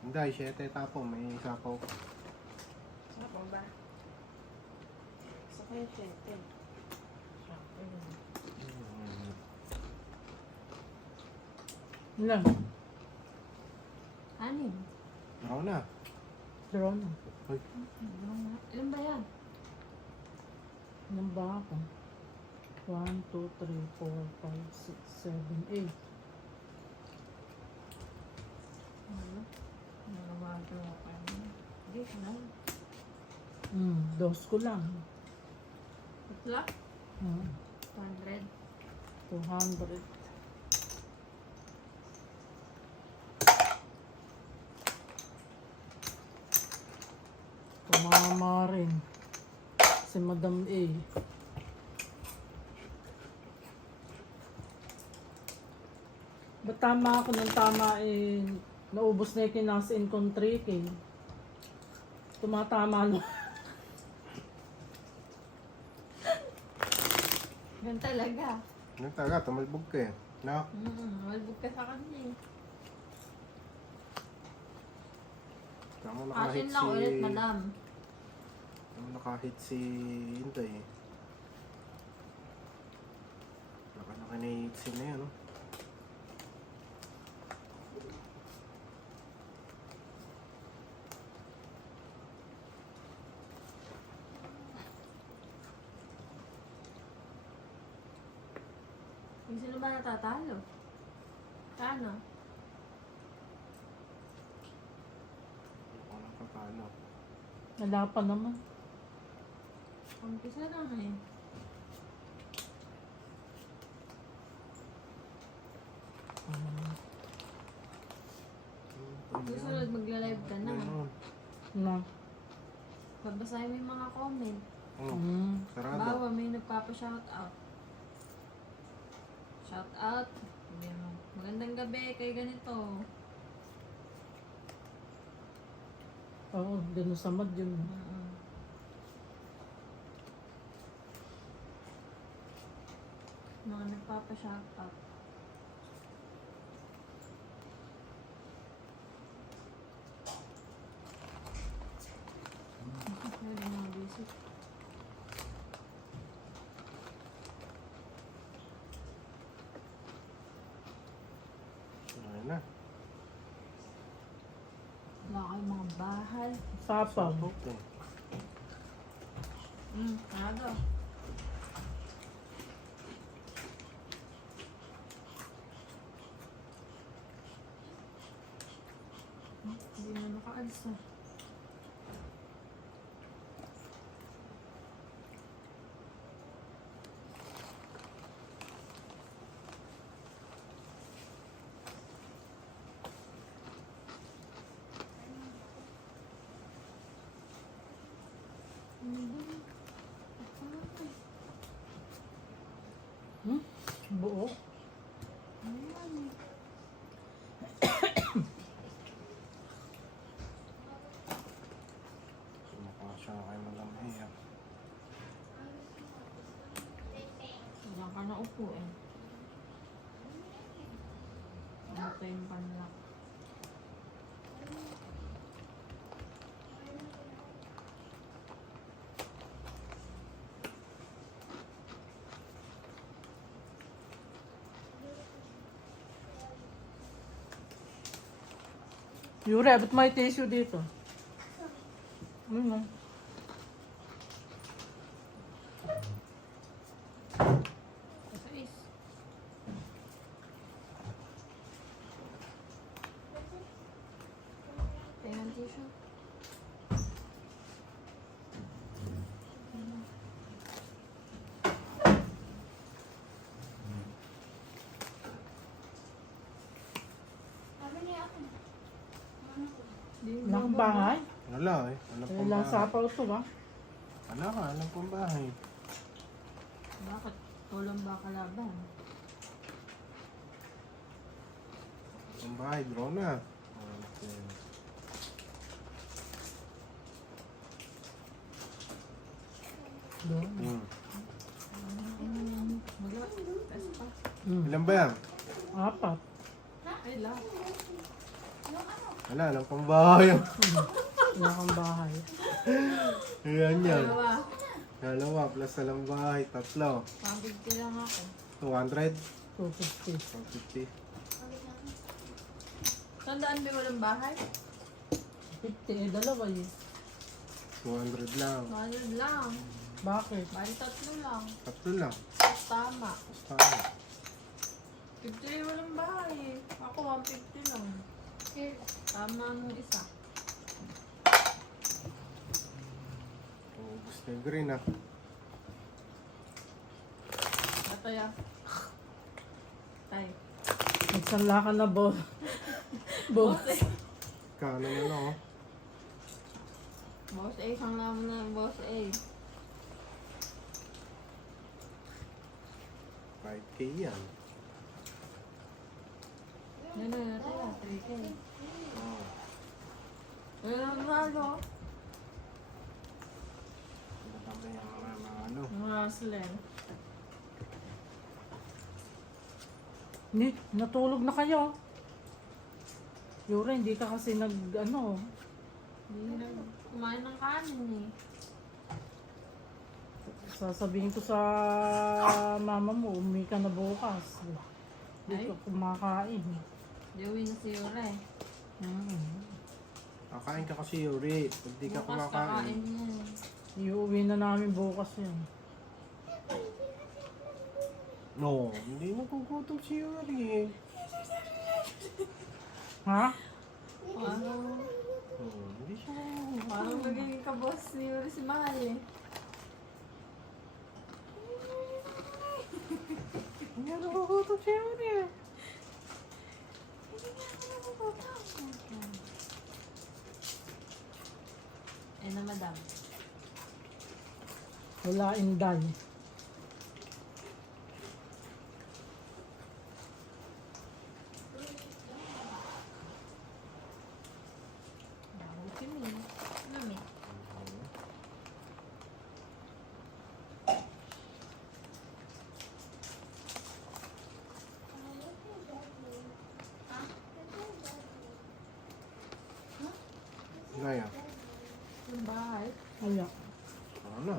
Hindi, 7 tapo. May sapaw. Sapaw ba? Sa kayo, tete. Ilan? Anim. Ako na. Draw na. Uy, Ilan ba yan? Ilan ba ako? 1, 2, 3, 4, 5, 6, 7, 8. Ano? Nangamaga ako kayo. Hindi ka na. Dos ko lang. Utla? 200. 200. Tumama rin. Si Madam A. Ba't tama ako ng tama eh, naubos na yung kinasa in country eh. Tumatama na. Gan talaga. nung taga, tumalbog ka eh. No? Malbog ka sa kanya eh. Tama Asin nakahit lang si... ulit, madam. Tama nakahit si Inday eh. Laka na hitsin na yan, no? Yung sino ba natatalo? Kano? Walang papalo. Wala pa naman. Umpisa lang eh. Susunod magla-live ka na. Na. Babasahin mo yung mga comment. Sarado. Bawa may nagpapa-shoutout. Shoutout. Sabi mo, magandang gabi kay ganito. Oo, dinusamad yun. Mga nagpapa-shoutout. Hindi na busy. Ayun na. Wala kayong mga bahal. Sapaw. Okay. Ano? Hindi na nakaalis na. Buo. Sumakasya na kayo ng hiya. Diyan ka na upo eh. Ano pa yung panlak? Yure, ba't may tissue dito? Ano? Sais. Tingnan tissue. Wala kang bahay? Wala eh. Wala pang Wala bahay. sapaw to ba? Wala ka. Walang pang bahay. Bakit? Tulang ba kalaban? Pang bahay. Draw na. Okay. Doon. Wala. Kasi pa. Ilan ba yan? 4. Ay, lahat. Wala, lang pambahay. Wala kang bahay. Ayan yan. Dalawa. Dalawa, plus walang bahay, tatlo. 150 lang ako. 200? 250. 150. Tandaan ba walang bahay? 50 eh, dalawa yun. 200 lang. 100 lang. Bakit? Bali tatlo lang. Tatlo lang. Tama. Basta ano. 50 walang bahay. Ako 150 lang. Tama nung isa. Ubus na yung green ah. Ito ya. Tay. Nagsanla ka na, boss. Boss. Kano na lang oh. Boss A, isang naman na Boss A. 5K yan. Ano na tayo? 3K. Oh. Ano na malo? Matama yung mga ano. Mga slen. Natulog na kayo. Yura, hindi ka kasi ano. Hindi na kumain ng kanin eh. Sasabihin ko sa mama mo, umuwi ka na bukas. Hindi Ay? ka kumakain. Di uwi na si Yura eh. Kakain ka kasi Yuri. Pag di ka Bukas kumakain. niya eh. Iuwi na namin bukas yan. No, hindi magugutom si Yuri eh. Ha? Parang, Oh, hindi siya magugutom. parang naging kaboss ni Yura si Mahal eh. Hindi magugutom si Yuri eh. Eh na madam. Wala inday. Buti mo eh. Ano eh? Gaya. Yung bahay. Wala. Ano?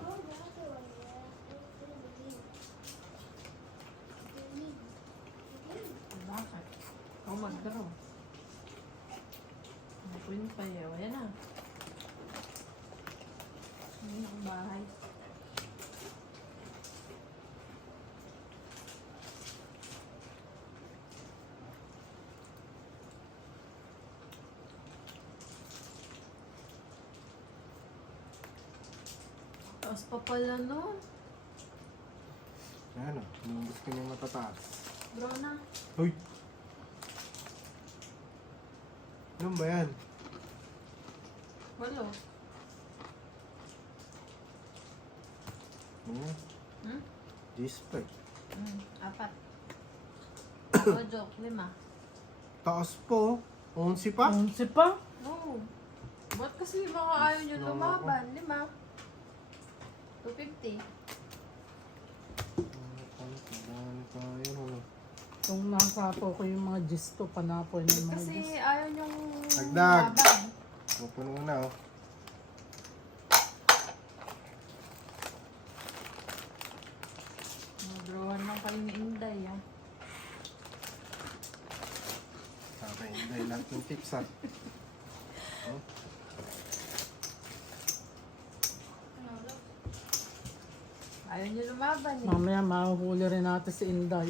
Bakit? Ako mag-draw. Ang queen pa yun. Ayan na. Ayan ang bahay. Taas pa pala no. Ano? Inumbos ka niya matataas. Draw na. Uy! Ano ba yan? Walo. Hmm? Hmm? Display. Apat. O, joke. 5. Taas po. 11 pa? 11 pa? No. Ba't kasi mga ayaw nyo lumaban? 5. 250. Ano tayo? Kung nasapo ko yung mga gisto, panapoy ng mga Kasi gisto. ayaw nyong Dagdag. lumaban. Pupuno na oh. Mag-drawan lang kayo ni Inday, ah. Okay, hindi lahat ng tips ah. Oh. Ayaw nyo lumaban, eh. Mamaya mahuhuli rin natin si Inday.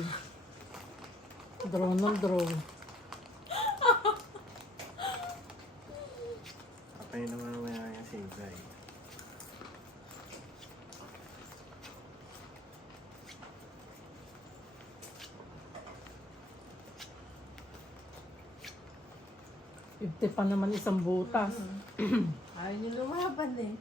Draw ng draw. Patay naman mamaya yung singay. Ipte pa naman isang butas. Ayaw nyo lumaban, eh.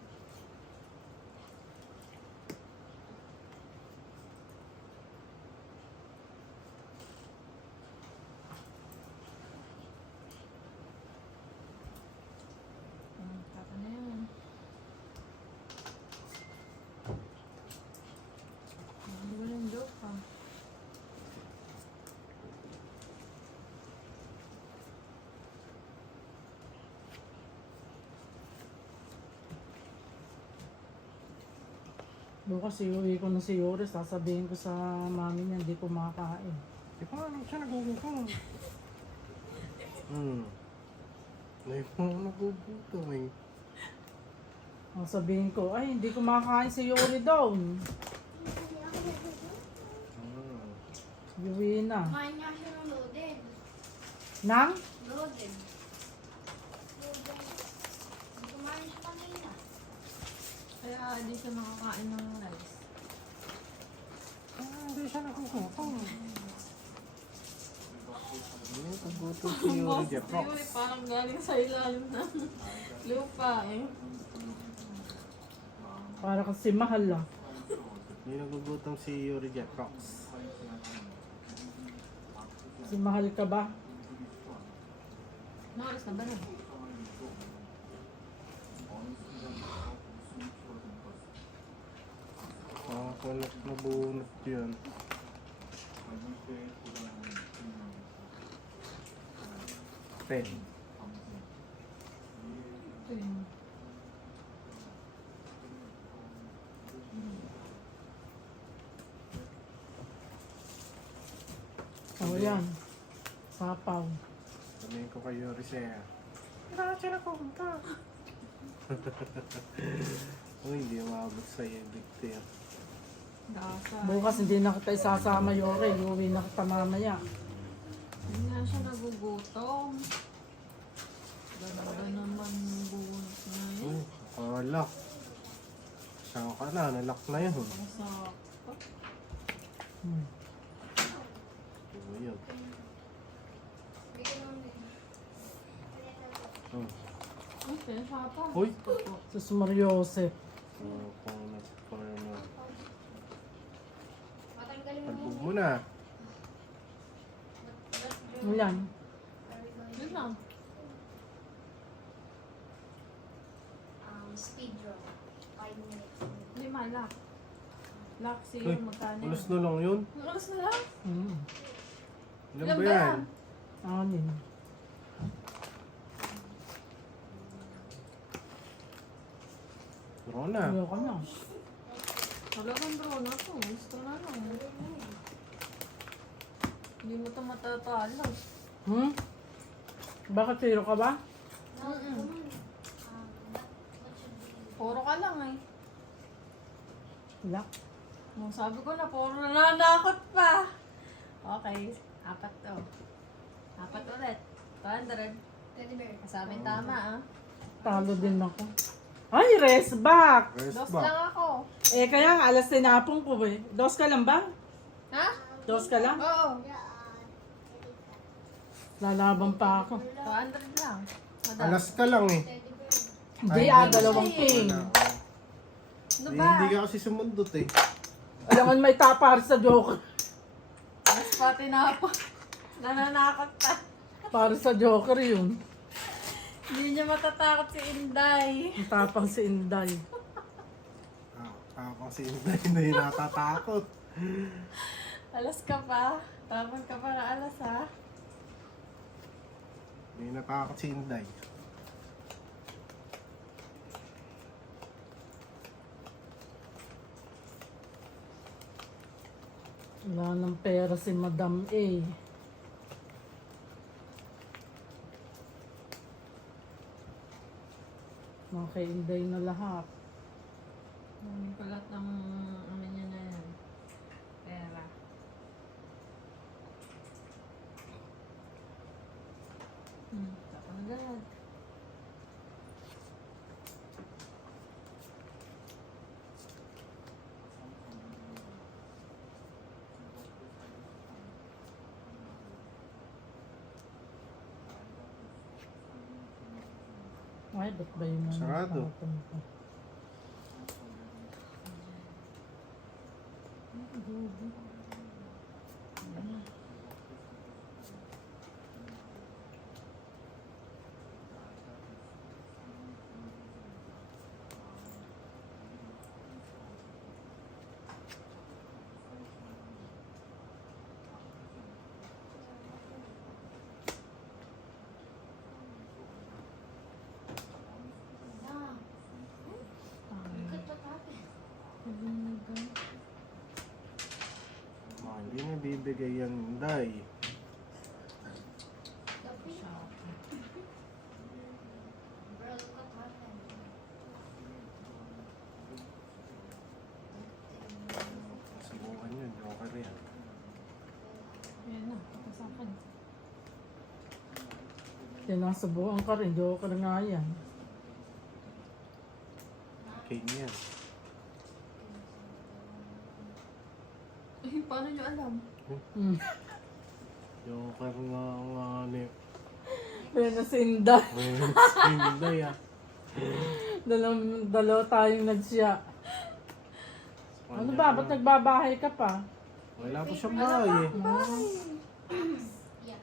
Taka na yan. Hindi ko lang joke, ah. Bukas iuwi ko na si Yuri, sasabihin ko sa mami niya, hindi ko makakain. Di ba ano siya nagugutom? Hindi mo nagugutom eh. Sabihin ko, ay hindi ko makakain si Yuri daw. Iuwi na. Kumain niya siya ng loaded. Nang? Loaded. Kumain siya kanina. Kaya hindi siya nakakain ng rice. Hindi siya nagugutom. Hindi nagugutom si Yuri Jeff Rox. Yuri, parang galing sa ilalim ng lupa eh. Para kasi mahal lang. Hindi nagugutom si Yuri Jeff Rox. Si mahal ka ba? Ano oras na ba na? Kulat na bunot yun. Pen. Ito yun. O yan. Sapaw. Sabihin ko kay Yuri siya. Wala siya napunta. Uy, hindi umabot sa'yo, Victor. Dasa. Bukas hindi na kita isasama Yuri. Iuwi na kita mamaya. Hindi nga siya nagugutom. Ganda naman yung bunot na yun. Uy, nakalak. Saan ka na? Nalak na yun. Masakit. Hmm. Oo, yun. Bigyan mo din. Ay, sinasapa. Uy! Sus Mariosep. Kung nagparma. Patanggalin mo Talbog muna. mo na. O yan. Yun lang. Speed draw. 5 minutes. Hindi malak. Lock Uy, siya magkano. ulos na lang yun. Ulos na lang. Hmm. Ilan Ilan ba ba yan? yan? Anin. Turo na. Ayoko na. Talagang bro na to. Gusto na lang. Hindi mo ito matatalo. Hmm? Bakit zero ka ba? Puro ka lang eh. Wala. Nung sabi ko na, puro nananakot pa. Okay, 4 to. 4 ulit. 200. Teddy bear. Kasama yung tama ah. Talo din ako. Ay, rest back! Rest Dos back. lang ako. Eh, kaya nga, alas tinapong ko eh. Dos ka lang ba? Ha? Dos ka lang? Oo. Lalaban pa ako. 200 lang. Madami. Alas ka lang eh. Teddy bear. Hindi Ay, ah, hindi. dalawang king. Ano Eh, ba? hindi ka kasi sumundot eh. Alam mo, may tapar sa joker. Mas pati na ako. Nananakot pa. Para sa joker yun. Hindi niya matatakot si Inday. Ang tapang si Inday. Ako si Inday, hindi natatakot. Alas ka pa. Tapon ka pa na alas ha. Hindi natakot si Inday. Wala ng pera si Madam A. Mga kay Inday na lahat. Hindi ko lahat ng ano niya na yan. Pera. Tapos na agad. Ay, ba't ba yun? Sarado. Ah, good to happen. ibibigay yan, Day. The pink. Bro, look at what Subukan yun, joker yan. Yan na, tapos akin. Tinasubukan ka rin, joker nga yan. King yan. Ay, paano nyo alam? Hmm. Joker nga ni. Yan na si Inday. Hindi ah. Dalawa tayong nagsiya. Ano ba? Ba't nagbabahay ka pa? Wala pa siyang bahay eh. Yeah.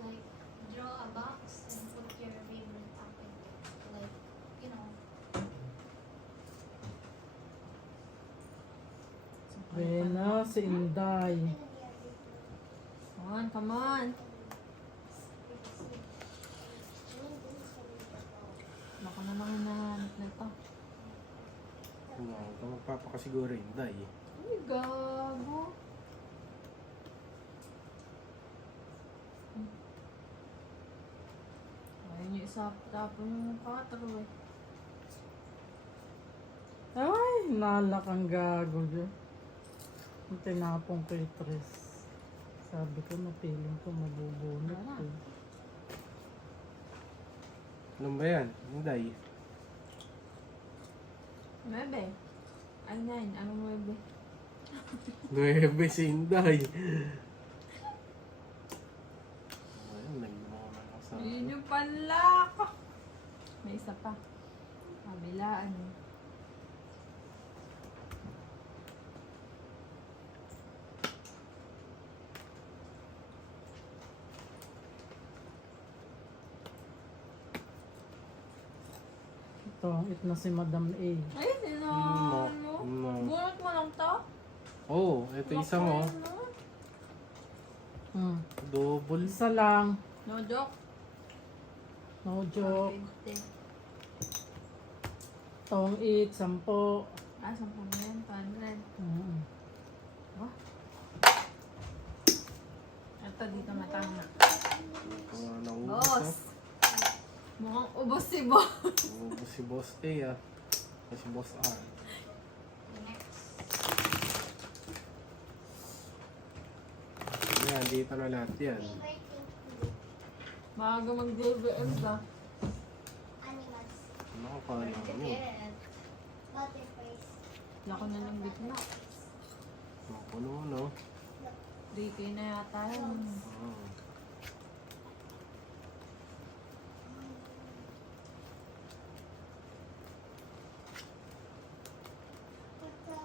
Like, draw a box and put your favorite topping. Like, you know. Yan na si Inday. Come on. Baka naman hinahanap na ito. Ano, ito magpapakasiguro yun, Day. Ay, gago. Ayaw niyo isap-tapon yung patro eh. Ay, nalak ang gago dyan. Ang tinapong ko yung tres. Sabi ko na feeling ko mabubunot Wala. eh. Ano ba yan? Day. Nuebe. Ay, 9. Anong nuebe? 9 si Inday. Ayun, nagmamana ka sa Yun yung pala ko. May isa pa. Kabilaan eh. Ito, ito na si Madam A. Ay, sino? No, Ano? no. Bunot mo lang to? Oh, ito isa mo. Laki, no? Hmm. Double. Isa lang. No joke. No joke. 50. Tong 8, 10. 10 na yan. 200. Mm. Ito dito matama. Naubos Boss! ah. Mukhang ubos si Boss. Naubos si Boss A ah. Si Boss R. Next. Yan, dito na lahat yan. Favorite thing to do. Maaga mag-JBM ka. Animals. Nakakala nyo. Butterflies. Lako na ng bitna. Ang puno, no? 3K na yata yun. Oh.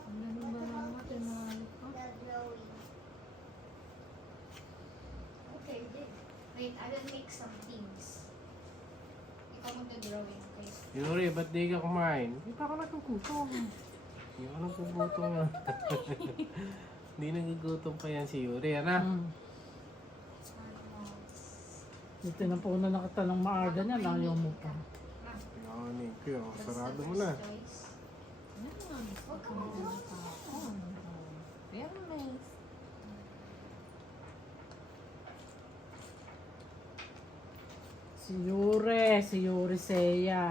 Ang ganda ba naman tinahal ko? The drawing. Okay, wait, I will make some things. Ikaw magda-drawing, okay? Yuri, ba't di ka kumain? Hindi pa ako nagugutom. Hindi ako nagugutom nga. Hindi nagugutom pa yan si Yuri, ano? Mm. Animals. Dito na po na nakatanong maaga niyan, ayaw mo pa. Yan, kaya That's sarado the mo first na. choice. Yan. Huwag ka mag-joke. Pero nice. Si Yuri Seya.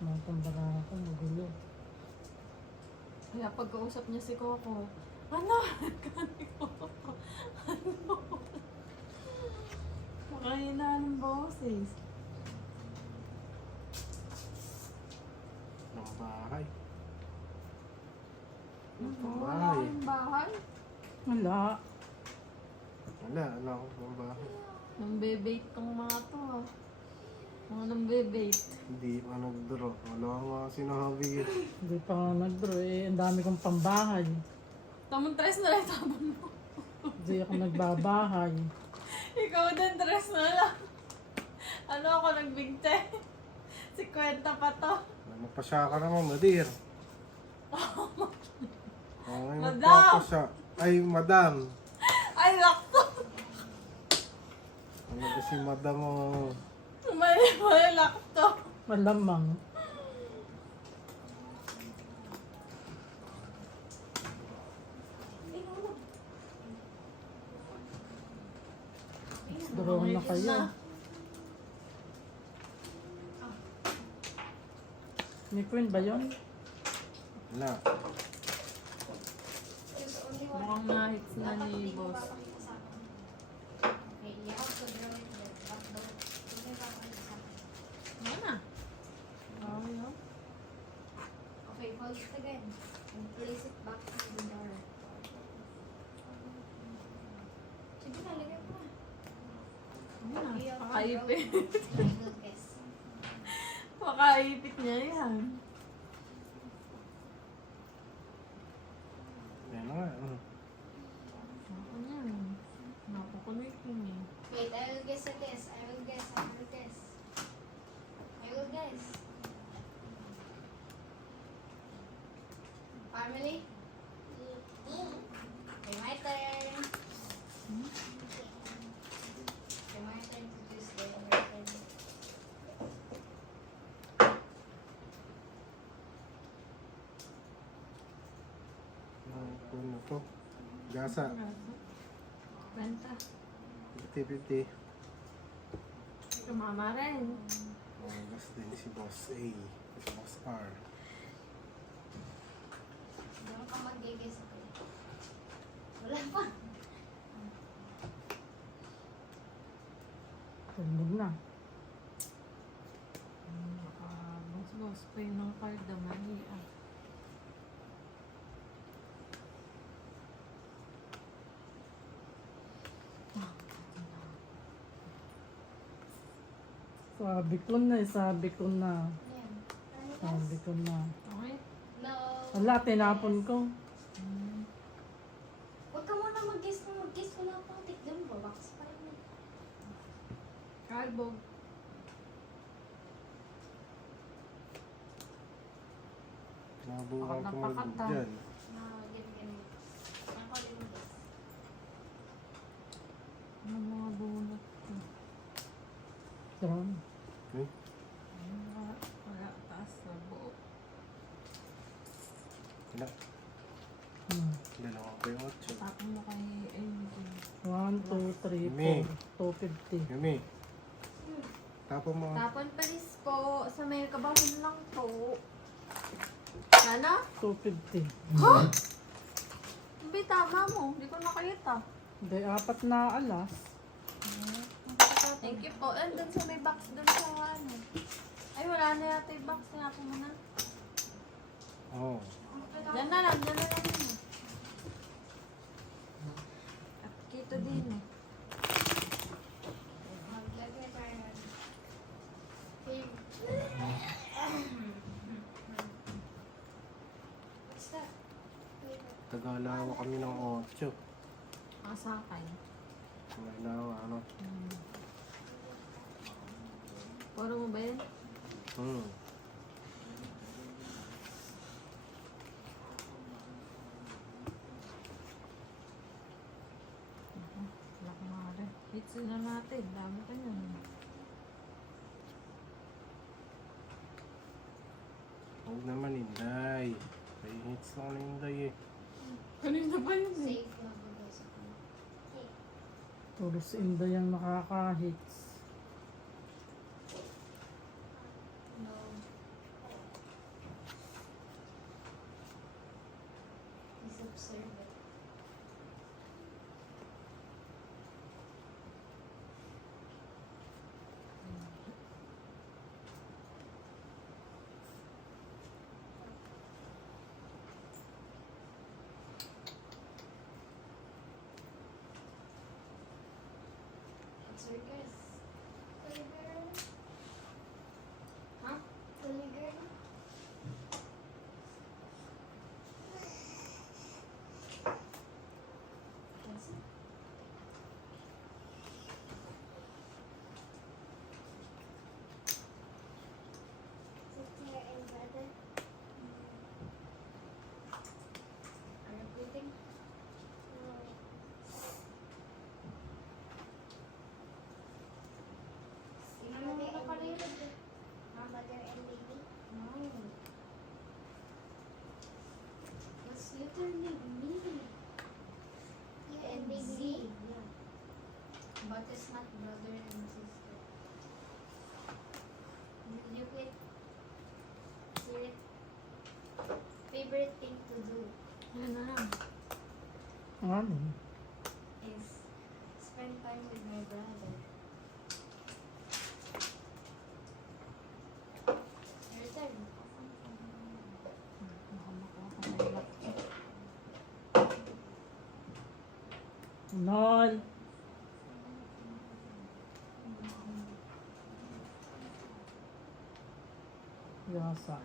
Mga pambara ako, magulo. Kaya pagkausap niya si Coco, ano? Kani Coco. Ano? Makahina ng boses. Ng bahay. Wala yung bahay. Wala. Wala ako ng bahay. Nang bebate tong mga to ah. Mga nang bebate. Hindi pa nag-draw. Wala nga sinabi eh. Hindi pa nga nag-draw eh. Ang dami kong pambahay. Tamang tres na lang tabon mo. Hindi ako nagbabahay. Ikaw din tres na lang. Ano ako nagbigte? 50 pa to. Napasya ka naman, Madir. Ay, Madam! magpapasya. Ay, madam. Ay, lakto! Ano ba si madam oh? may lock to. Malamang. Draw na kayo. May queen ba yun? Wala. There's only one. Mukhang na-hits na Dapat ni hindi ko boss. papakita sa akin. Okay, you have to draw it there. But don't hindi papakita sa akin. Ano na? Okay, no? Okay, fold it again. And place it back in the jar. Sige na, lagay mo na. Ano na? You have to Pakaipit. draw. I will guess. Pakaipit niya yan. Yan na nga. Ako niyan. Napakulit yun eh. Wait, I will guess a guess. I will guess. I will guess. I will guess. Family? Okay, my turn. Okay, my turn to choose the other turn. Ano to? Gasa. Benta. 50-50. Tumama rin. Gas din si Boss A. Si Boss R. Diyan ka mag-guess ako. Wala pa. Tunog na. Baka-bos-bos pa yun ng card na mali ah. Sabi ko na eh, sabi ko na. Yan. Sabi ko na. Okay? No. Wala, tinapon ko. Huwag ka muna mag-guess kung mag-guess. Wala pa. Tignan mo. Box pa rin. Kalbog. Nabukan ko Napakat ah. dyan. No, give me. Ako din guess. Ano mga bunot ko? Draw. Okay. Wala taas na buo. Wala. Dalawa ko yung 8. Tapon mo kay Angel. 1, 2, 3, May. 4. 250. Yumi. Tapos mo. Tapon please po. Sa may kabahon lang po. Ano? 250. Hindi, tama mo. Hindi ko nakita. Hindi, 4 na alas. Thank you po. And dun sa may box dun sa ano. Ay, wala na yata yung box. Tinapon mo na. Oo. Diyan na lang yun. At kito din eh. Maglagay pa rin. Okay. What's that? Wait. Tagalawa kami ng 8. Masakay. Tagalawa, ano? Puro mo ba yun? Wala ka nga rin. Hits na natin. Dami ka yun. Huwag naman, Inday. May hits lang na Inday eh. Kanina ba yun eh? Safe na ba guys ako? Okay. Puro si Inday ang nakaka-hits. No. He's observant. What's your guess? Silly girl? Huh? Silly girl? favorite thing to do Yan na lang. Ano? is spend time with my brother. Your turn. Baka makuha ka ng laptop. Nol. Yasa.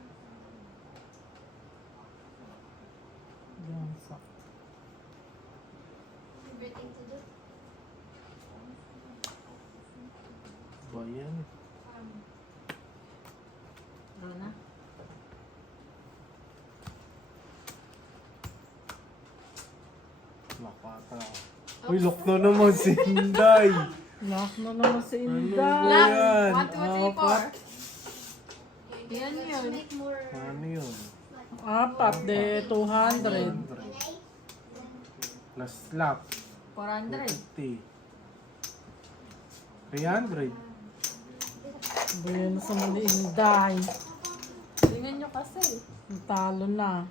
Yasa. Favorite thing to do? Ba yan? Ano na? Nakata ako. Uy, lock na naman si Hinday. Lock na naman si Ano Inda. ba yan? 1, 2, 3, 4. Yan Let's yun. make more. Ano yun? Apat de 200. 100. Plus slap. 400. 250. 300. Buyan sa mali Inday. Tingnan nyo kasi. Talo na.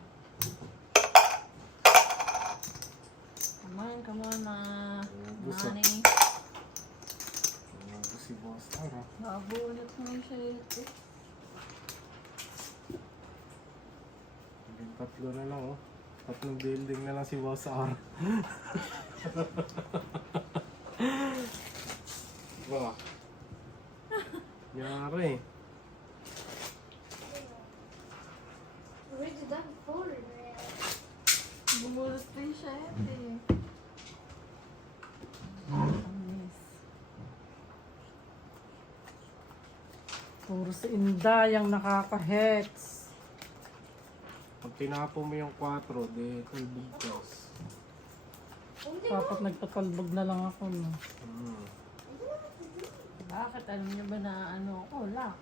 Come on na. Gusto. Money. Ano si boss? Ano? Nabunot mo siya ito. Hanggang tatlo na lang oh. Tatlong building na lang si Boss R. Ba? Yari. Where'd you done before? Bumulot pa siya ito eh. Puro si Inday ang nakaka-hex. Pag tinapo mo yung 4, de 12 plus. Dapat nagpatalbog na lang ako, no? Bakit? Alam niyo ba na ano ako? Lock.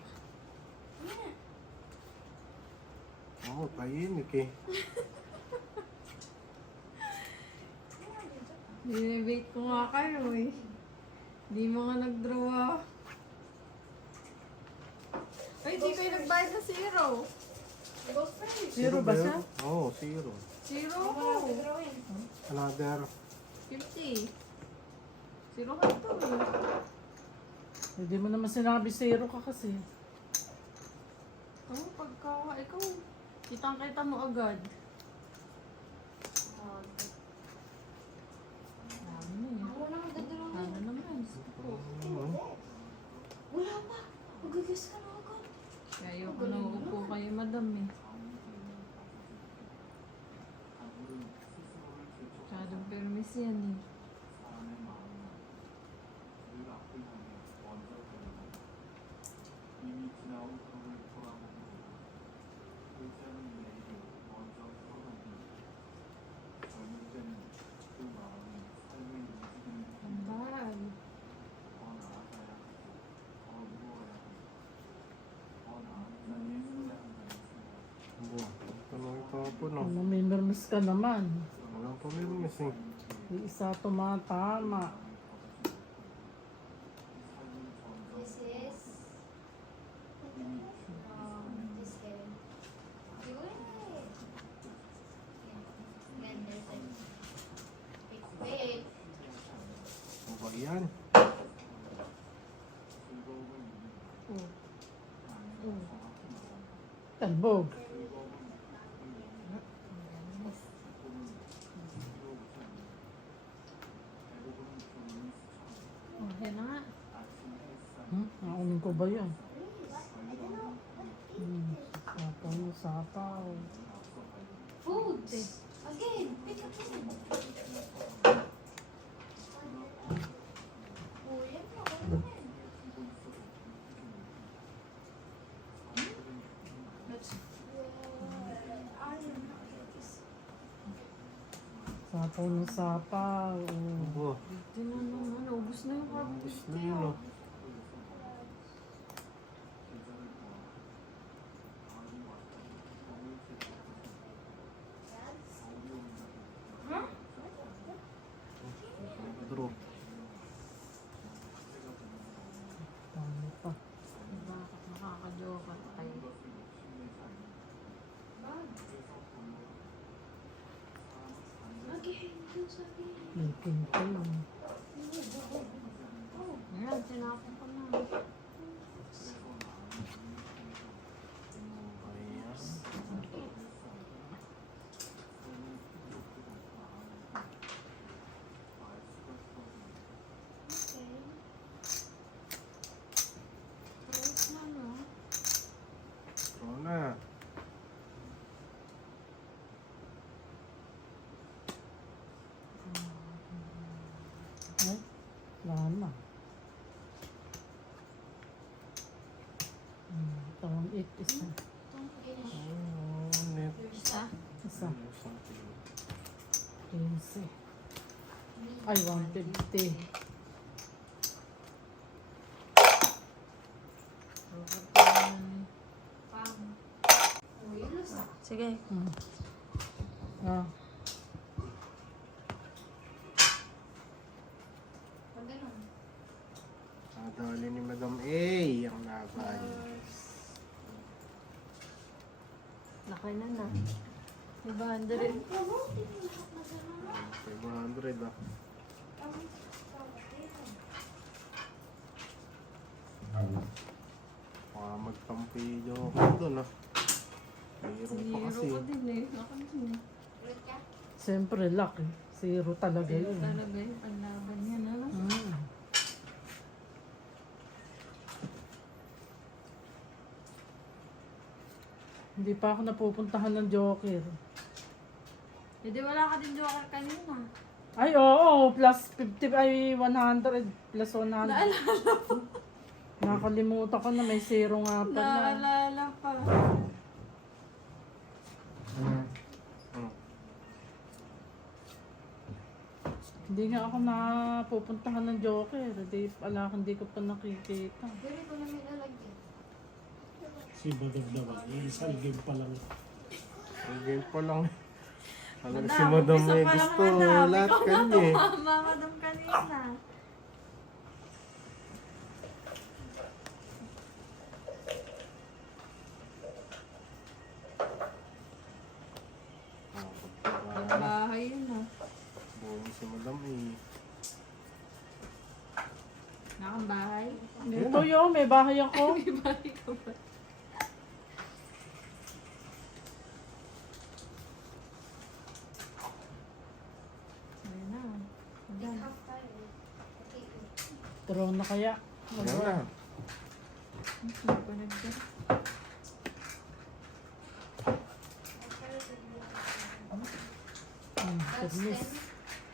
Oo, tahimik eh. Dinibate ko nga kayo eh. Di mo nga nag-draw ah. Ay, di kayo nagbayad na zero. Go first. Zero ba siya? Oo, 0. Zero Ako ako. drawing. Another. 50. Zero ka to eh. Hindi mo naman sinabi zero ka kasi. Oo, pagka ikaw, kitang-kita mo agad. Dami eh. Ako na magdadrawing. Ano naman? Wala pa. Mag-guess ka na ako. Kaya ayoko na uupo kayo madam eh. Masyadong permis yan eh. Ang bahal. Ito na ito po no. Namimirmis ka naman. Walang pamirmis eh. Yung isa tumatama. This is... This game. Wait. Then there's a... Wait. Ano ba yan? Talbog. Oh, yan na nga. Naunin ko ba yan? Sapaw mo, sapaw. Foods. Again. Pick a food. Oh, yan po. Ano yan? Sapaw ng sapaw. Abo. Ito na naman. Ubus na yung carbon. Gusto na yun oh. Draw. Tama pa. Bakit nakakajoke kayo? May pinto lang. Ayan, tinapon ko na. Ayan. Tapos na, no? Ito na. Ay, wala na. Tawang 8 isa. Don't finish. Oh, net. Isa. Isa. Something. 15. Ay, 150. Pam. Oh, yun lang sa. Sige. Ah, Pag ganun. Nadali ni Madam A ang laban. Laki na na. 500. Promoting lahat na gano'n. 500 ah. Baka magtampiyo ako doon ah. Mayroon pa kasi. Zero ko din eh. Ako din eh. Ulit ka? siyempre luck eh. Zero talaga Zero yun. talaga yung panlaban niya, no? Hindi pa ako napupuntahan ng Joker. Hindi wala ka din joker kanina. Ay, oo, plus 50, ay 100, plus 100. Nakalimutan ko na may zero nga pala. Naalala pa. Hmm. Hindi nga ako napupuntahan ng Joker. Hindi ko pa nakikita. Pero ito na may lalagyan. Si Badagdagan, isang game pa lang. Ang game pa lang. Talaga Madam, si Madam umpisa may pa lang, gusto madam. lahat Ikaw kanya eh. Mama ka dun kanina. Ang bahay yun ah. Buong si Madam A. Nakang bahay. Ito yun, may bahay ako. May bahay ka ba? Ayun na. Ayan. Half tayo. Okay. Draw na kaya. Ayan na. Hindi ko nagdala. That's 10. Goodness.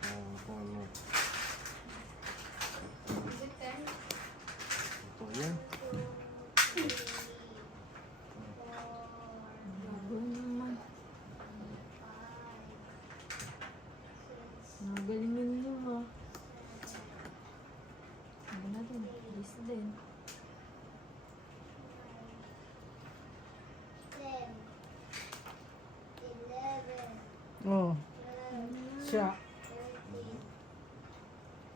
Oh, kung ano. Is it 10? Ito yan. Bago naman. Nagalingin nyo ah. Ano na din. Alis din. 10. 11. Oh, siya.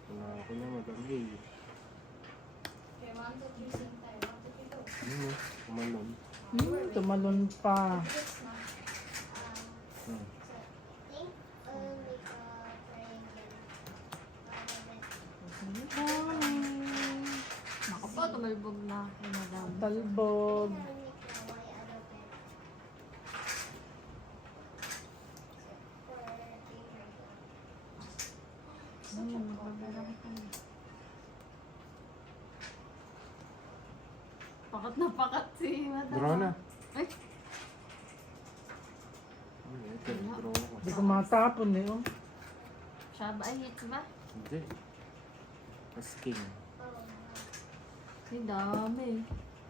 Wala ako na Madam A. Okay, 1, 2, 3, same tayo. 1, 2, 3, go. Ano? Kumalon. Tumalon pa. Yes, na. Hmm. So, think I'll make a triangle. Naku po, tumalbog na kay madam. Talbog. Nagbabarang ka na. Pakat na pakat si madam. Draw na. Ay, Ano ito? Draw ko. Hindi ko matapon eh. Oh. siya ba ay hit ba? Hindi. Mas king. Ay, dami.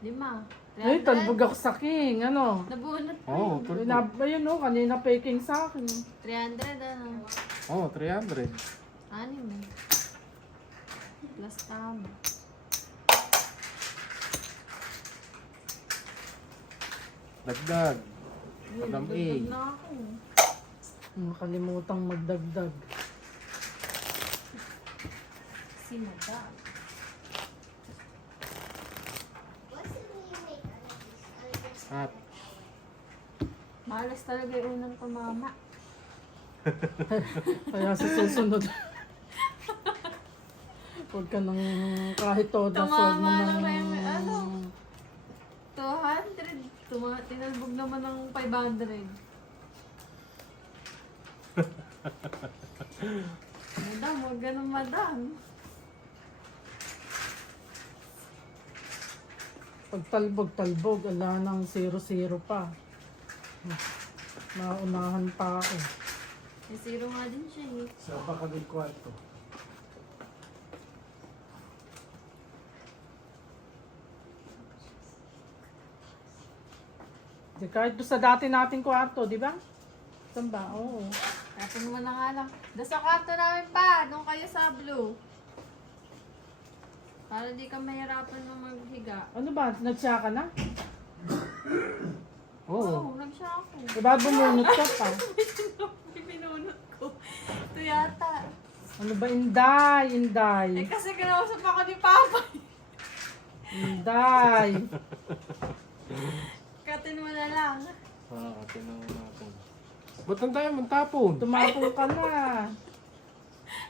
5. Ay, talbog ako sa king. Ano? Nabunot pa Oo, yun. Ayun oh, kanina peking sa akin. 300 ano. Oh, 300. 6 eh. Plus tama. Dagdag. Uy, Madam A. nagdagdag na ako. Nakalimutang magdagdag. Si madam. What's the way you make all of this? I'll just At Malas talaga yung unang tumama. Kaya sa susunod. Huwag ka nang kahit todas, huwag mo Tumama nang... lang na yung ano. 200. Tinalbog naman ng 500. Madam, huwag ganun madam. Pag talbog, ala nang 0-0 pa. Naunahan pa ako. May zero nga din siya eh. Sa baka ng kwarto. Di kahit doon sa dati nating kwarto, di ba? Saan ba? Oo. Tapos mo na nga lang. Doon sa kwarto namin pa. Doon kayo sa blue. Para di ka mahirapan nung maghiga. Ano ba? Nagsya ka na? Oo, nagsya ako. Diba bumunot ka pa? May pinunot ko. Ito yata. Ano ba? Inday, Eh Inday. kasi kinausap ako ni Papa. Inday. Katin mo na lang. Tinanong natin. Ba't ang tayo magtapon? Tumapong ka na.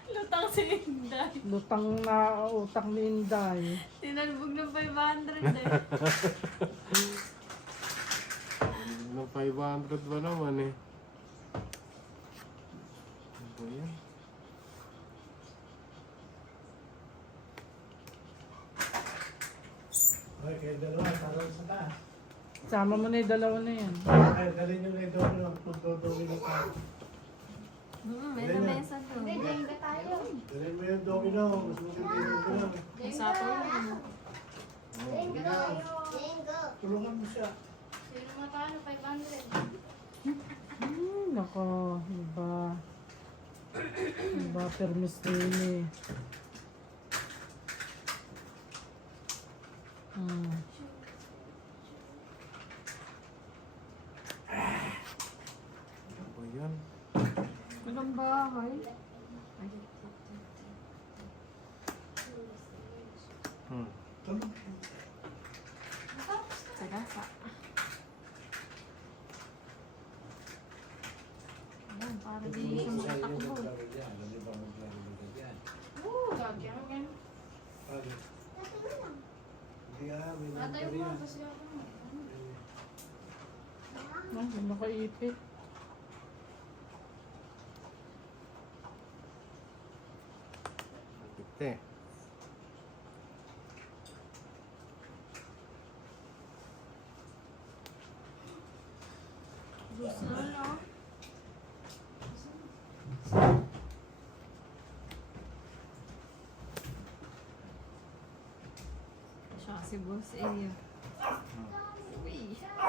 Lutang si Inday. Lutang na utang ni Inday. Tinalbog ng 500 eh. Ng 500 ba naman eh? Ano ba yan? Okay, kayo dalawa, tarong sa taas. Sama mo na yung dalawa na yan. Ay, dalhin nyo na yung doon ng pagdodowin ng tayo. May lamesa doon. Hindi, Jenga tayo. Dalhin mo yung domino, mas maganda yung domino. May sapo na. Jenga tayo. Jenga. Tulungan mo siya. Sino matalo? 500. Nako, iba. Iba permis din eh. Ano ba yan? Walang bahay. Tulong. Sagasa. Ayan, para di siya makatakbo. Oo, gagyan. Gagyan. Hindi nga, may Natayo number mo. yan. Kasi ako. Ay, nakaipit. Ito eh. Gusto na lang. Siya si Boss A. Uy.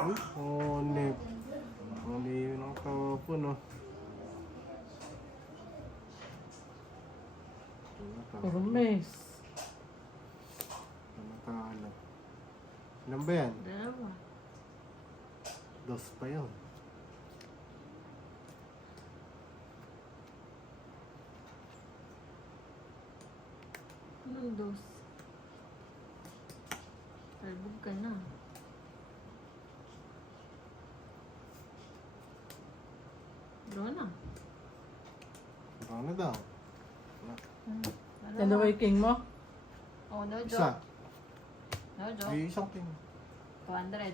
Uy, onip. Onip yun ang kapon, no? Permis. Natalo. Ilan ba yan? Dalawa. Dos pa yun. Anong dos? Talbog ka na. Draw na. Ano daw? Dalawa yung king mo? Oh, no Isa. joke. No joke. May isang ting. 200.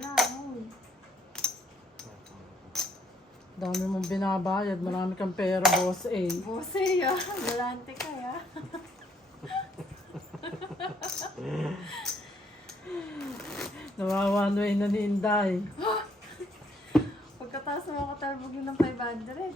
lang. Uy. Dami mong binabayad. Marami kang pera, boss A. Bose ya. Galante ka ya. Nawawanway na ni Inday. Pagkataas mo ako talbog ng 500.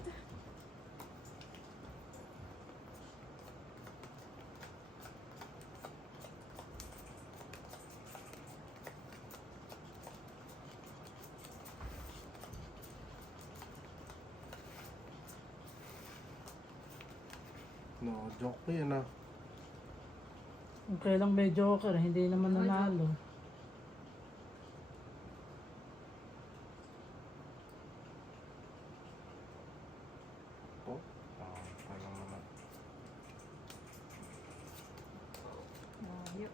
No, joke ko yun ah. Kung kailang may joker, hindi naman nanalo. Oh, parang naman. Ayun.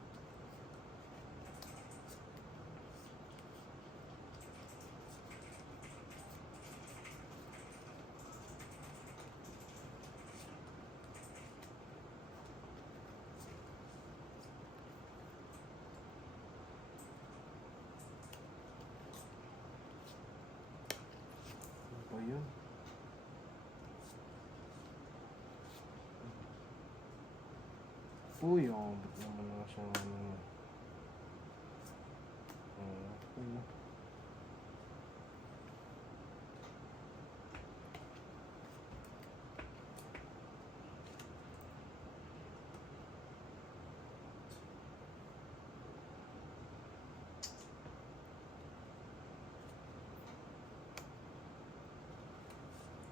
Uy, oh, ba't naman na siyang ano. Oh.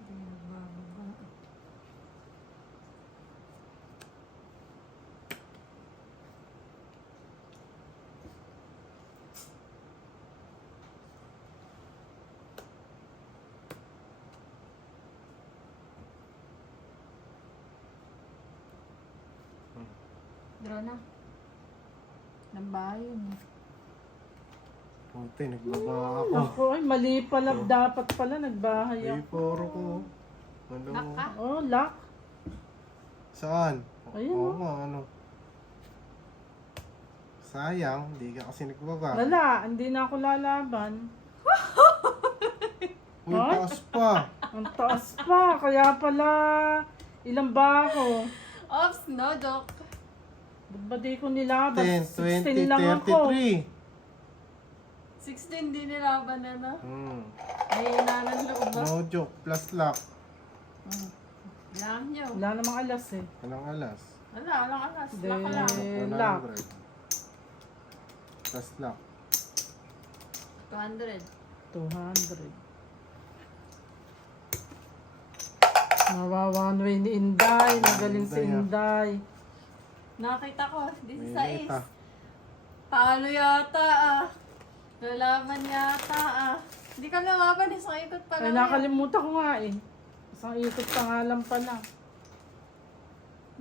Hindi nagbababa. Draw na. Nambahay yun eh. Puti, nagbaba ako. Ako, ay mali pala. Dapat pala nagbahay Ay, ako. poro ko. Ano? Lock ka? Oh, lock. Saan? Ayun, Oo oh. nga, ano. Sayang, hindi ka kasi nagbaba. Wala, hindi na ako lalaban. Uy, Ay? taas pa. Ang taas pa. Kaya pala, ilang ba ako? Ops, no joke. Ba't ba di ko nilaban? 10, 20, 16 lang ako. 33. 16 din nilaban na na. May inanan loob ba? No joke, plus lock. Lang nyo. Wala namang alas eh. Anong alas? Wala, walang alas. Hindi. Lock lang. Lock. 100. Plus lock. 200. 200. Nawawa way ni Inday. Magaling si Inday. Nakita ko, this is May sais. meta. Talo yata ah. Lalaban yata ah. Hindi ka lumaban, isang ikot pa Ay, lang. nakalimutan ko nga eh. Isang ikot pa nga lang pala.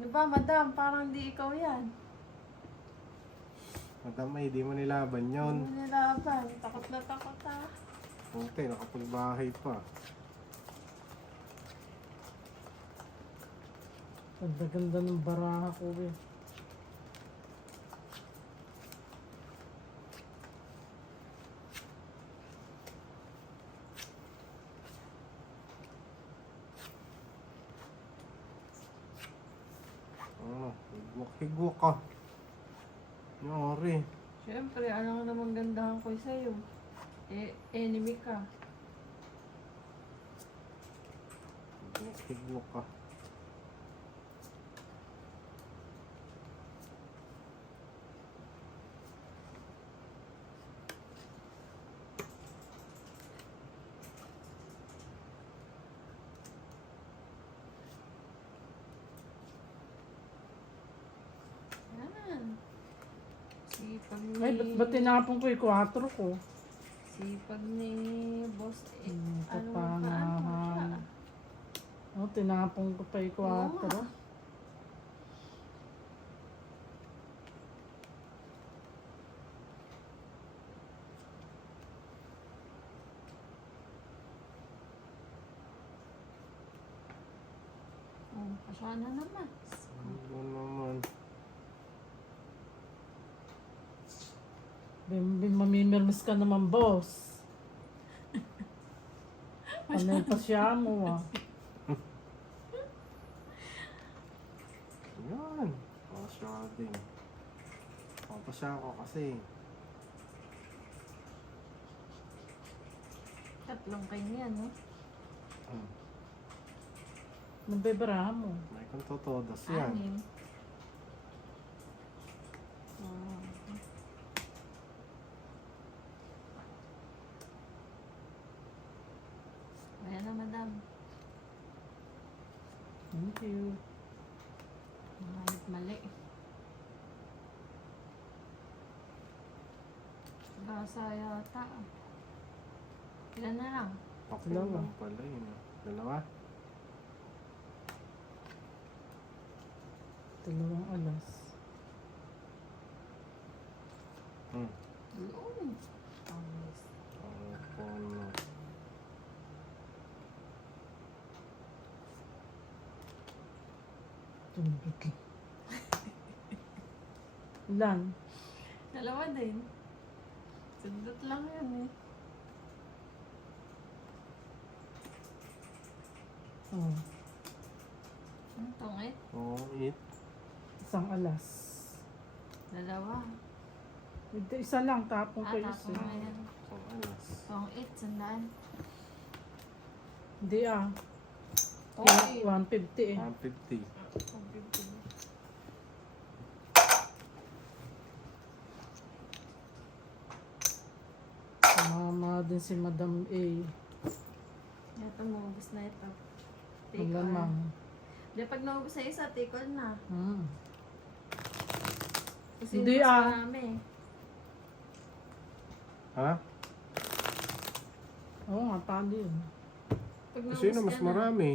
Diba, madam, parang di ikaw yan. Madam, ay, di mo nilaban yun. Ano nilaban? Takot na takot ah. Okay, nakapagbahay pa. Ganda-ganda ng baraha ko eh. Ano, higwak ka. Yari. Siyempre, ano nga namang gandahan ko sa'yo? Enemy ka. Higwak ka. Yan. Sipag ni... Ay, ba't tinapon ko yung 4 ko? Sipag ni boss eh. Ano ka, ano Kapangahan. siya? Oh, tinapon ko pa yung 4. Oh, kasya na naman. Ano naman. Mamimirmis ka naman, boss. Ano yung pasya mo ah? Yan. Pasya din. Pasya ako kasi. Tatlong kayo niyan, no? Nagbebaraha mo. May kang totodas yan. Anim. Oh. Ayan na, madam. Thank you. Mahalit mali. Gasa yata. Ilan na lang? Okay Dalawa. lang pala yun. Dalawa? 2 alas. Yun. Alis. Ano? Tundot lang. Ilan? Dalawa din. Sundot lang yan eh. Oh. Ang tungit. Oo, eat. Isang alas. Dalawa. Ito, isa lang, tapong ko Tapos isa. mo yan. Isang alas. Pang 8, sandaan. Hindi ah. Okay. 150 eh. 150. Mama din si Madam A. Ito, maubos na ito. Take Wala all. mang. Di, pag naubos na isa, take all na. Kasi Hindi, mas ah. marami. Ha? Oo nga, talo yun. Pag Kasi na naubos mas ka na. marami.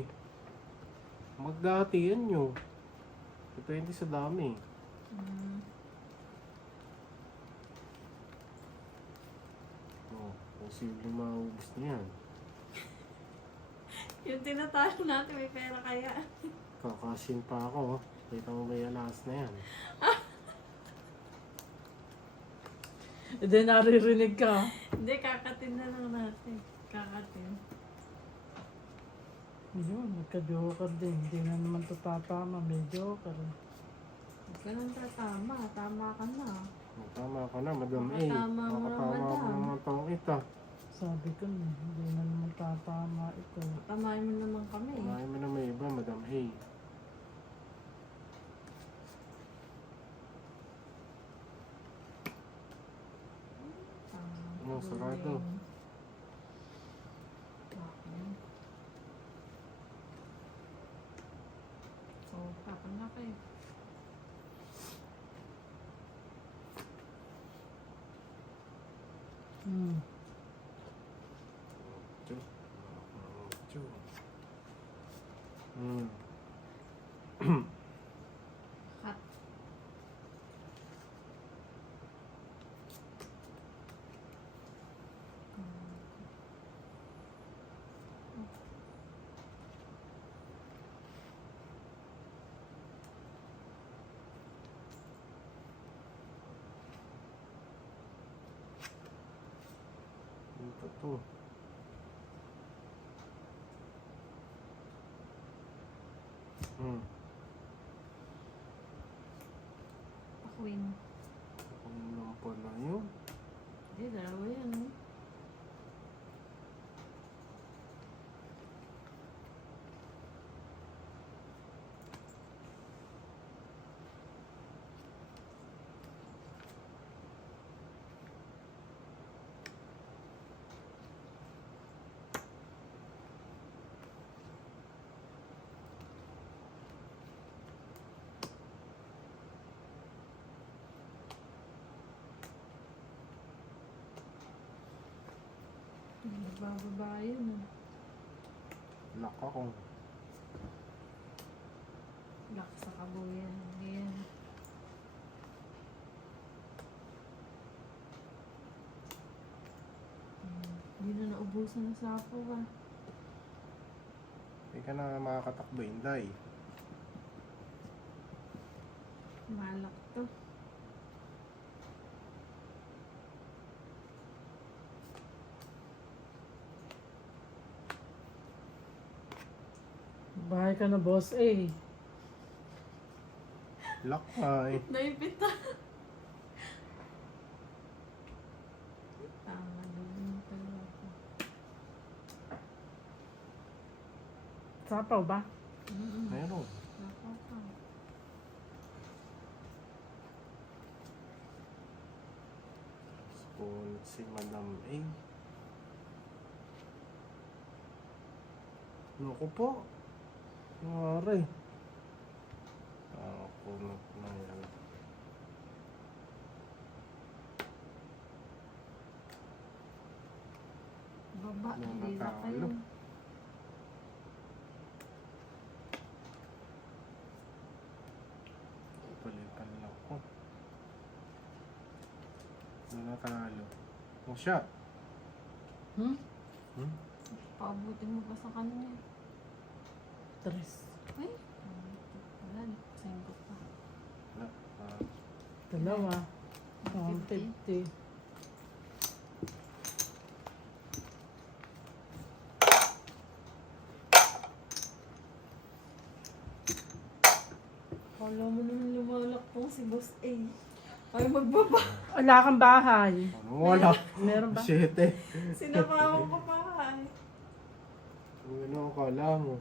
Magdatiyan nyo. Depende sa dami. Mm. Oh, posible maubos na yan. Yung tinatalo natin, may pera kaya. Kakasin pa ako. Kita mo ba yung alas na yan? E di naririnig ka. Hindi, kakatin na lang natin. Kakatin. Yun, nagka-joker din. Hindi na naman ito tatama. May joker. Huwag ka nang tatama. Tama ka na. Tama ka na, Madam A. Makatama mo na, Makatama ko Madam. naman tong ita. Sabi ko na, hindi na naman tatama ito. Tamahin mo naman kami. Kumain mo na may iba, Madam A. Ano, sarado. Okay. So, kapan na kayo. Chu. Chu. Hmm. Cut. Ito to. Hmm. Pakwin. Kung lang pala yun. Hindi, dalawa yan. Eh. Nagbababa yun. Eh. Lock ako. Lock sa kabuyan. Ayan. Hindi na naubusan ng sapo ah. Hindi ka na makakatakbo, Inday. Malak to. Bahay ka na, boss A. Lock ka eh. Naipit na. Tama din talaga. Sapaw ba? Meron. Nakaka. Spoon si Madam A. Naku po. Nangyari. Kunot na yan. Baba. Mga Hindi na talo. kayo. Palitan lang ko. Nanatalo. Oh, shot. Hmm? Hmm? Paabutin mo pa sa kanya. Tres. Ay. Wala. Sengko pa. Wala. Dalawa. 150. Kala mo naman lumalaki. si Boss A. Ay, magbaba. Wala kang bahay. Ano, wala. Meron ba? Shit eh. Sinamawan ko pa ay. Ano ang kala mo?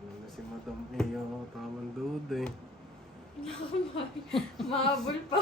Ano si Madam A, tamang duda eh. Mahabol pa.